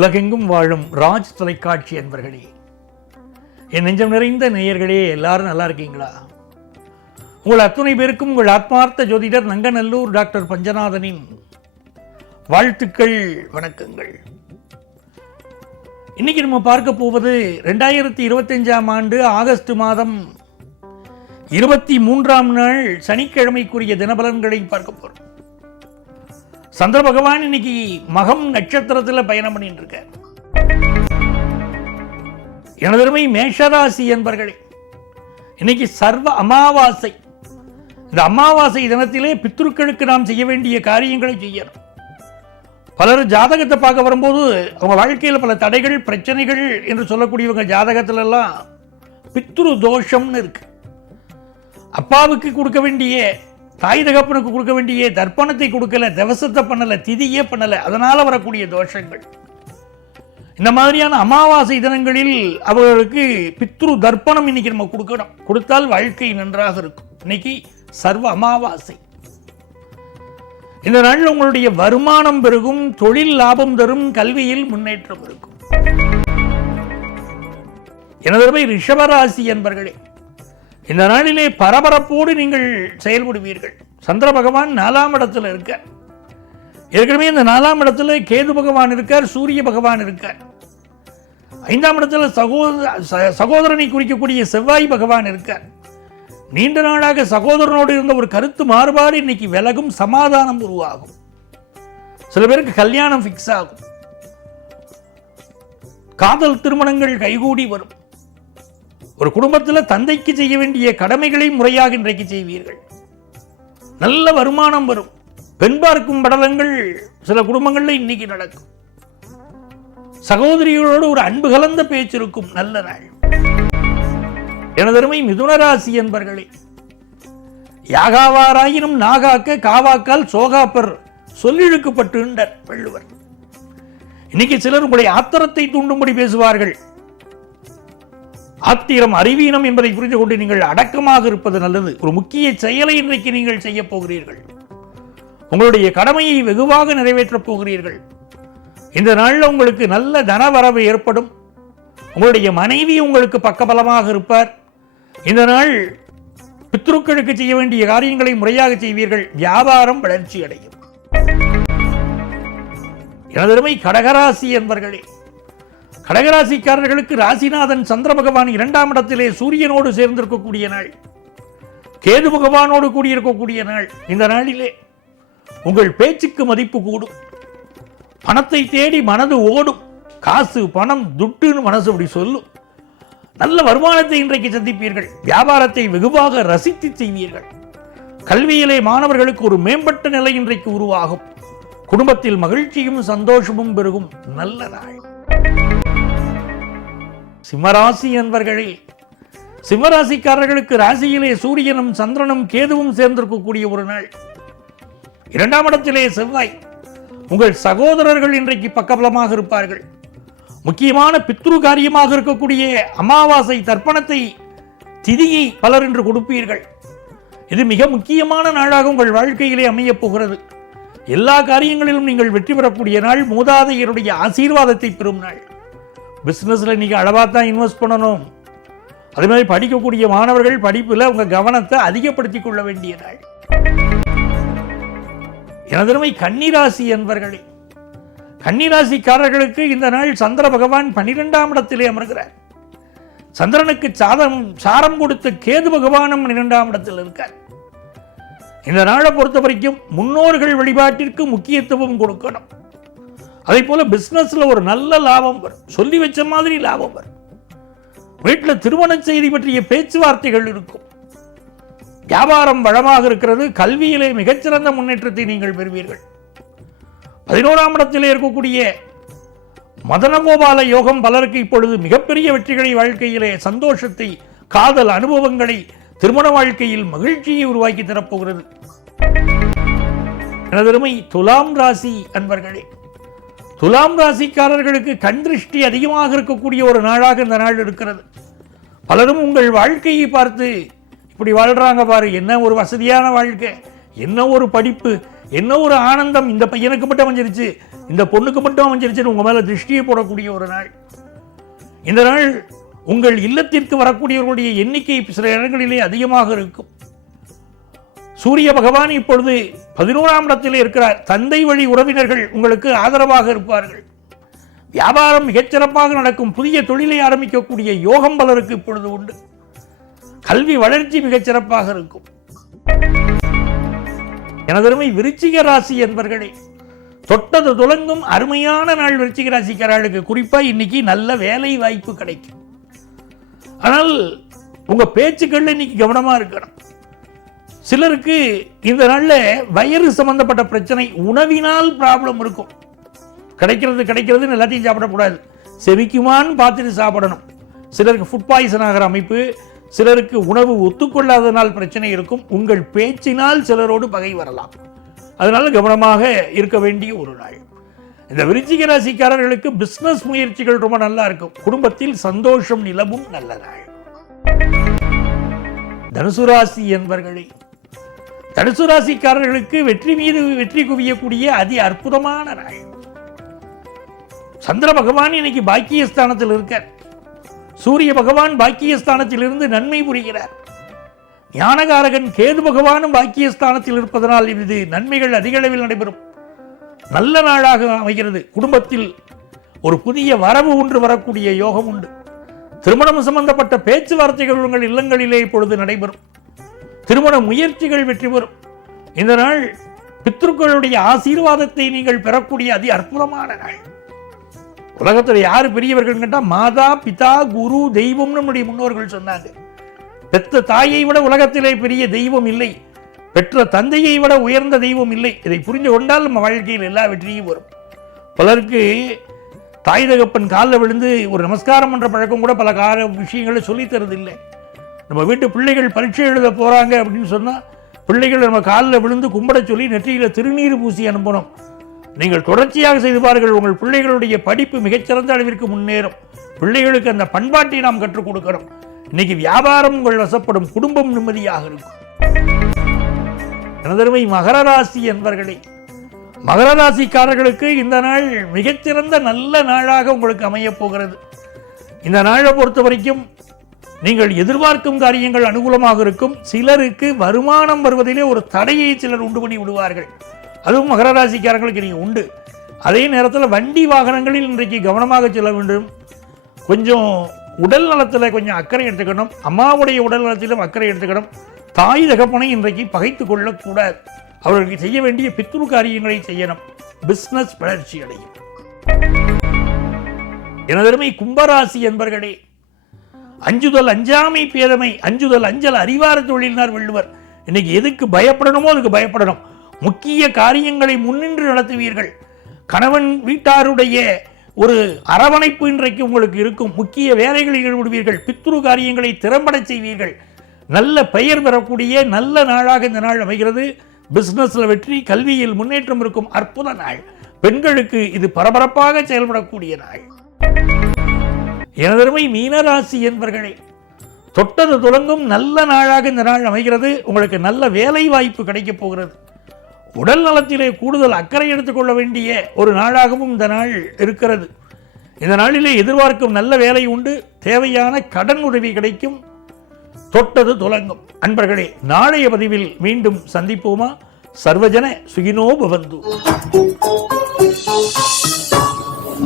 உலகெங்கும் வாழும் ராஜ் தொலைக்காட்சி என்பர்களே என் நெஞ்சம் நிறைந்த நேயர்களே எல்லாரும் நல்லா இருக்கீங்களா? உங்கள் அத்துணை பேருக்கும் உங்கள் ஆத்மார்த்த ஜோதிடர் நங்கநல்லூர் டாக்டர் பஞ்சநாதனின் வாழ்த்துக்கள் வணக்கங்கள். இன்னைக்கு நம்ம பார்க்க போவது ரெண்டாயிரத்தி இருபத்தஞ்சாம் ஆண்டு ஆகஸ்ட் மாதம் இருபத்தி மூன்றாம் நாள் சனிக்கிழமைக்குரிய தினபலன்களை பார்க்க போகிறோம் சந்திர பகவான் இன்னைக்கு மகம் நட்சத்திரத்தில் பயணம் பண்ணிட்டு இருக்கார் எனதருமை மேஷராசி என்பர்களே இன்னைக்கு சர்வ அமாவாசை. இந்த அமாவாசை தினத்திலே பித்ருக்களுக்கு நாம் செய்ய வேண்டிய காரியங்களை செய்யணும். பலர் ஜாதகத்தை பார்க்க வரும்போது அவங்க வாழ்க்கையில் பல தடைகள் பிரச்சனைகள் என்று சொல்லக்கூடியவங்க ஜாதகத்திலெல்லாம் பித்ரு தோஷம்னு இருக்கு. அப்பாவுக்கு கொடுக்க வேண்டிய தாய் தகப்பனுக்கு கொடுக்க வேண்டிய தர்ப்பணத்தை கொடுக்கல தவசத்தை பண்ணல திதியே பண்ணல அதனால வரக்கூடிய தோஷங்கள். இந்த மாதிரியான அமாவாசை தினங்களில் அவர்களுக்கு பித்ரு தர்ப்பணம் இன்னைக்கு நம்ம கொடுக்கணும். கொடுத்தால் வாழ்க்கை நன்றாக இருக்கும். இன்னைக்கு சர்வ அமாவாசை. இந்த நாளில் உங்களுடைய வருமானம் பெருகும் தொழில் லாபம் தரும் கல்வியில் முன்னேற்றம் இருக்கும். எனது ரிஷபராசி என்பர்களே இந்த நாளிலே பரபரப்போடு நீங்கள் செயல்படுவீர்கள். சந்திர பகவான் நாலாம் இடத்துல இருக்கார். ஏற்கனவே இந்த நாலாம் இடத்துல கேது பகவான் இருக்கார் சூரிய பகவான் இருக்கார். ஐந்தாம் இடத்துல சகோதர ச- சகோதரனை குறிக்கக்கூடிய செவ்வாய் பகவான் இருக்கார். நீண்ட நாளாக சகோதரனோடு இருந்த ஒரு கருத்து மாறுபாடு இன்னைக்கு விலகும் சமாதானம் உருவாகும். சில பேருக்கு கல்யாணம் ஃபிக்ஸ் ஆகும். காதல் திருமணங்கள் கைகூடி வரும். ஒரு குடும்பத்தில் தந்தைக்கு செய்ய வேண்டிய கடமைகளை முறையாக இன்றைக்கு செய்வீர்கள். நல்ல வருமானம் வரும். பெண் பார்க்கும் படலங்கள் சில குடும்பங்களில் இன்னைக்கு நடக்கும். சகோதரிகளோடு ஒரு அன்பு கலந்த பேச்சு இருக்கும். நல்ல நாள். எனதருமை மிதுனராசி என்பர்களே யாகாவாராயினும் நாகாக்க காவாக்கால் சோகாப்பர் சொல்லிழுக்கப்பட்டுண்டார் வள்ளுவர். இன்னைக்கு சிலர் உங்களை ஆத்திரத்தை தூண்டும்படி பேசுவார்கள். ஆத்திரம் அறிவீனம் என்பதை புரிந்து கொண்டு நீங்கள் அடக்கமாக இருப்பது நல்லது. ஒரு முக்கிய செயலை இன்றைக்கு நீங்கள் செய்ய போகிறீர்கள். உங்களுடைய கடமையை வெகுவாக நிறைவேற்றப் போகிறீர்கள். இந்த நாளில் உங்களுக்கு நல்ல தனவரவு ஏற்படும். உங்களுடைய மனைவி உங்களுக்கு பக்கபலமாக இருப்பார். இந்த நாள் பித்ருக்களுக்கு செய்ய வேண்டிய காரியங்களை முறையாக செய்வீர்கள். வியாபாரம் வளர்ச்சி அடையும் எனதருமை கடகராசி என்பர்களே கடகராசிக்காரர்களுக்கு ராசிநாதன் சந்திர பகவான் இரண்டாம் இடத்திலே சூரியனோடு சேர்ந்திருக்கக்கூடிய நாள். கேது பகவானோடு கூடியிருக்கக்கூடிய நாள். இந்த நாளிலே உங்கள் பேச்சுக்கு மதிப்பு கூடும். பணத்தை தேடி மனது ஓடும். காசு பணம் துட்டுன்னு மனசு அப்படி சொல்லும். நல்ல வருமானத்தை இன்றைக்கு சந்திப்பீர்கள். வியாபாரத்தை வெகுவாக ரசித்து செய்வீர்கள். கல்வியிலே மாணவர்களுக்கு ஒரு மேம்பட்ட நிலை இன்றைக்கு உருவாகும். குடும்பத்தில் மகிழ்ச்சியும் சந்தோஷமும் பெருகும். நல்ல நாள். சிம்மராசி என்பர்களே சிம்மராசிக்காரர்களுக்கு ராசியிலே சூரியனும் சந்திரனும் கேதுவும் சேர்ந்திருக்கக்கூடிய ஒரு நாள். இரண்டாம் இடத்திலே செவ்வாய். உங்கள் சகோதரர்கள் இன்றைக்கு பக்கபலமாக இருப்பார்கள். முக்கியமான பித்ரு காரியமாக இருக்கக்கூடிய அமாவாசை தர்ப்பணத்தை திதியை பலர் என்று கொடுப்பீர்கள். இது மிக முக்கியமான நாளாக உங்கள் வாழ்க்கையிலே அமையப் போகிறது. எல்லா காரியங்களிலும் நீங்கள் வெற்றி பெறக்கூடிய நாள். மூதாதையருடைய ஆசீர்வாதத்தை பெறும் நாள். பிஸ்னஸில் நீங்கள் அளவாக தான் இன்வெஸ்ட் பண்ணணும். அதே மாதிரி படிக்கக்கூடிய மாணவர்கள் படிப்பில் உங்கள் கவனத்தை அதிகப்படுத்தி கொள்ள வேண்டிய நாள் எனதருமை கன்னிராசி என்பர்களே கன்னிராசிக்காரர்களுக்கு இந்த நாள் சந்திர பகவான் பன்னிரெண்டாம் இடத்திலே அமர்கிறார். சந்திரனுக்கு சாதம் சாரம் கொடுத்த கேது பகவானும் பன்னிரெண்டாம் இடத்தில் இருக்கார். இந்த நாளை பொறுத்த வரைக்கும் முன்னோர்கள் வழிபாட்டிற்கு முக்கியத்துவம் கொடுக்கணும். அதே போல பிசினஸ்ல ஒரு நல்ல லாபம் வரும். சொல்லி வச்ச மாதிரி லாபம் வரும். வீட்டில் திருமண செய்தி பற்றிய பேச்சுவார்த்தைகள் இருக்கும். வியாபாரம் வளமாக இருக்கிறது. கல்வியிலே மிகச்சிறந்த முன்னேற்றத்தை நீங்கள் பெறுவீர்கள். பதினோராம் இடத்தில் இருக்கக்கூடிய மதனகோபால யோகம் பலருக்கு இப்பொழுது மிகப்பெரிய வெற்றிகளை வாழ்க்கையிலே சந்தோஷத்தை காதல் அனுபவங்களை திருமண வாழ்க்கையில் மகிழ்ச்சியை உருவாக்கி தரப்போகிறது. எனதருமை துலாம் ராசி அன்பர்களே துலாம் ராசிக்காரர்களுக்கு கண் திருஷ்டி அதிகமாக இருக்கக்கூடிய ஒரு நாளாக இந்த நாள் இருக்கிறது. பலரும் உங்கள் வாழ்க்கையை பார்த்து இப்படி வாழ்கிறாங்க பாரு என்ன ஒரு வசதியான வாழ்க்கை என்ன ஒரு படிப்பு என்ன ஒரு ஆனந்தம் இந்த பையனுக்கு மட்டும் அமைஞ்சிருச்சு இந்த பொண்ணுக்கு மட்டும் அமைஞ்சிருச்சுன்னு உங்கள் மேலே திருஷ்டியை போடக்கூடிய ஒரு நாள். இந்த நாள் உங்கள் இல்லத்திற்கு வரக்கூடியவர்களுடைய எண்ணிக்கை சில இடங்களிலே அதிகமாக இருக்கும். சூரிய பகவான் இப்பொழுது பதினோராம் இடத்தில் இருக்கிறார். தந்தை வழி உறவினர்கள் உங்களுக்கு ஆதரவாக இருப்பார்கள். வியாபாரம் மிகச்சிறப்பாக நடக்கும். புதிய தொழிலை ஆரம்பிக்கக்கூடிய யோகம் பலருக்கு இப்பொழுது உண்டு. கல்வி வளர்ச்சி மிகச்சிறப்பாக இருக்கும். எனதருமை விருச்சிக ராசி என்பர்களே தொட்டது துலங்கும் அருமையான நாள் விருச்சிக ராசிக்காரர்களுக்கு குறிப்பாக இன்னைக்கு நல்ல வேலை வாய்ப்பு கிடைக்கும். ஆனால் உங்க பேச்சுக்கள்ல இன்னைக்கு கவனமா இருக்கணும். சிலருக்கு இந்த நாளில் வயிறு சம்பந்தப்பட்ட பிரச்சனை உணவினால் ப்ராப்ளம் இருக்கும். கிடைக்கிறது கிடைக்கிறதுன்னு எல்லாத்தையும் சாப்பிடக்கூடாது. செவிக்குமான்னு பார்த்துட்டு சாப்பிடணும். சிலருக்கு ஃபுட் பாய்சன் ஆகிற அமைப்பு சிலருக்கு உணவு ஒத்துக்கொள்ளாதனால் பிரச்சனை இருக்கும். உங்கள் பேச்சினால் சிலரோடு பகை வரலாம். அதனால கவனமாக இருக்க வேண்டிய ஒரு நாள். இந்த விருச்சிக ராசிக்காரர்களுக்கு பிஸ்னஸ் முயற்சிகள் ரொம்ப நல்லா இருக்கும். குடும்பத்தில் சந்தோஷம் நிலவும் நல்ல நாள். தனுசு ராசி என்பர்களே தனுசு ராசிக்காரர்களுக்கு வெற்றி மீது வெற்றி குவியக்கூடிய அதி அற்புதமான நாள் சந்திர பகவான் இன்னைக்கு பாக்கியஸ்தானத்தில் இருக்கார். சூரிய பகவான் பாக்கியஸ்தானத்தில் இருந்து நன்மை புரிகிறார். ஞானகாரகன் கேது பகவானும் பாக்கியஸ்தானத்தில் இருப்பதனால் இது நன்மைகள் அதிக அளவில் நடைபெறும். நல்ல நாளாக அமைகிறது. குடும்பத்தில் ஒரு புதிய வரவு ஒன்று வரக்கூடிய யோகம் உண்டு. திருமணம் சம்பந்தப்பட்ட பேச்சுவார்த்தைகள் உங்கள் இல்லங்களிலே இப்பொழுது நடைபெறும். திருமண முயற்சிகள் வெற்றி பெறும். இந்த நாள் பித்ருக்களுடைய ஆசீர்வாதத்தை நீங்கள் பெறக்கூடிய அதி அற்புதமான நாள். உலகத்தில் யார் பெரியவர்கள் கேட்டால் மாதா பிதா குரு தெய்வம்னு நம்முடைய முன்னோர்கள் சொன்னாங்க. பெற்ற தாயை விட உலகத்திலே பெரிய தெய்வம் இல்லை. பெற்ற தந்தையை விட உயர்ந்த தெய்வம் இல்லை. இதை புரிந்து கொண்டால் நம்ம வாழ்க்கையில் எல்லா வெற்றியும் வரும். பலருக்கு தாய் தகப்பன் காலில் விழுந்து ஒரு நமஸ்காரம் பண்ணுற பழக்கம் கூட பல கார விஷயங்களை சொல்லித் தரதில்லை. நம்ம வீட்டு பிள்ளைகள் பரீட்சை எழுத போகிறாங்க அப்படின்னு சொன்னால் பிள்ளைகள் நம்ம காலில் விழுந்து கும்பிட சொல்லி நெற்றியில் திருநீர் பூசி அனுப்பணும். நீங்கள் தொடர்ச்சியாக செய்து பாருங்கள் உங்கள் பிள்ளைகளுடைய படிப்பு மிகச்சிறந்த அளவிற்கு முன்னேறும். பிள்ளைகளுக்கு அந்த பண்பாட்டை நாம் கற்றுக் கொடுக்கிறோம். இன்னைக்கு வியாபாரம் உங்கள் வசப்படும் குடும்பம் நிம்மதியாக இருக்கும். எனதருமை மகர ராசி என்பர்களே மகர ராசிக்காரர்களுக்கு இந்த நாள் மிகச்சிறந்த நல்ல நாளாக உங்களுக்கு அமையப் போகிறது. இந்த நாளை பொறுத்த வரைக்கும் நீங்கள் எதிர்பார்க்கும் காரியங்கள் அனுகூலமாக இருக்கும். சிலருக்கு வருமானம் வருவதிலே ஒரு தடையை சிலர் உண்டு பண்ணி விடுவார்கள். அதுவும் மகர ராசிக்காரங்களுக்கு நீங்கள் உண்டு. அதே நேரத்தில் வண்டி வாகனங்களில் இன்றைக்கு கவனமாக செல்ல வேண்டும். கொஞ்சம் உடல் நலத்தில் கொஞ்சம் அக்கறை எடுத்துக்கணும். அம்மாவுடைய உடல் நலத்திலும் அக்கறை எடுத்துக்கணும். தாய் தகப்பனை இன்றைக்கு பகைத்து கொள்ளக்கூடாது. அவர்களுக்கு செய்ய வேண்டிய பித்ரு காரியங்களை செய்யணும். பிஸ்னஸ் வளர்ச்சி அடையும். எனதருமை கும்பராசி என்பர்களே அஞ்சுதல் அஞ்சாமை பேதமை அஞ்சுதல் அஞ்சல் அறிவார தொழிலினார் வள்ளுவர். இன்னைக்கு எதுக்கு பயப்படணுமோ அதுக்கு பயப்படணும். முக்கிய காரியங்களை முன்னின்று நடத்துவீர்கள். கணவன் வீட்டாருடைய ஒரு அரவணைப்பு இன்றைக்கு உங்களுக்கு இருக்கும். முக்கிய வேலைகளில் ஈடுபடுவீர்கள். பித்ரு காரியங்களை திறம்பட செய்வீர்கள். நல்ல பெயர் பெறக்கூடிய நல்ல நாளாக இந்த நாள் அமைகிறது. பிசினஸ்ல வெற்றி கல்வியில் முன்னேற்றம் இருக்கும் அற்புத நாள். பெண்களுக்கு இது பரபரப்பாக செயல்படக்கூடிய நாள். எனதருமை மீனராசி என்பர்களே தொட்டது துலங்கும் நல்ல நாளாக இந்த நாள் அமைகிறது. உங்களுக்கு நல்ல வேலை வாய்ப்பு கிடைக்கப் போகிறது. உடல் நலத்திலே கூடுதல் அக்கறை எடுத்துக்கொள்ள வேண்டிய ஒரு நாளாகவும் இந்த நாள் இருக்கிறது. இந்த நாளிலே எதிர்பார்க்கும் நல்ல வேலை உண்டு தேவையான கடன் உதவி கிடைக்கும். தொட்டது துலங்கும் அன்பர்களே நாளைய பதிவில் மீண்டும் சந்திப்போமா? சர்வஜன சுகினோ பவந்து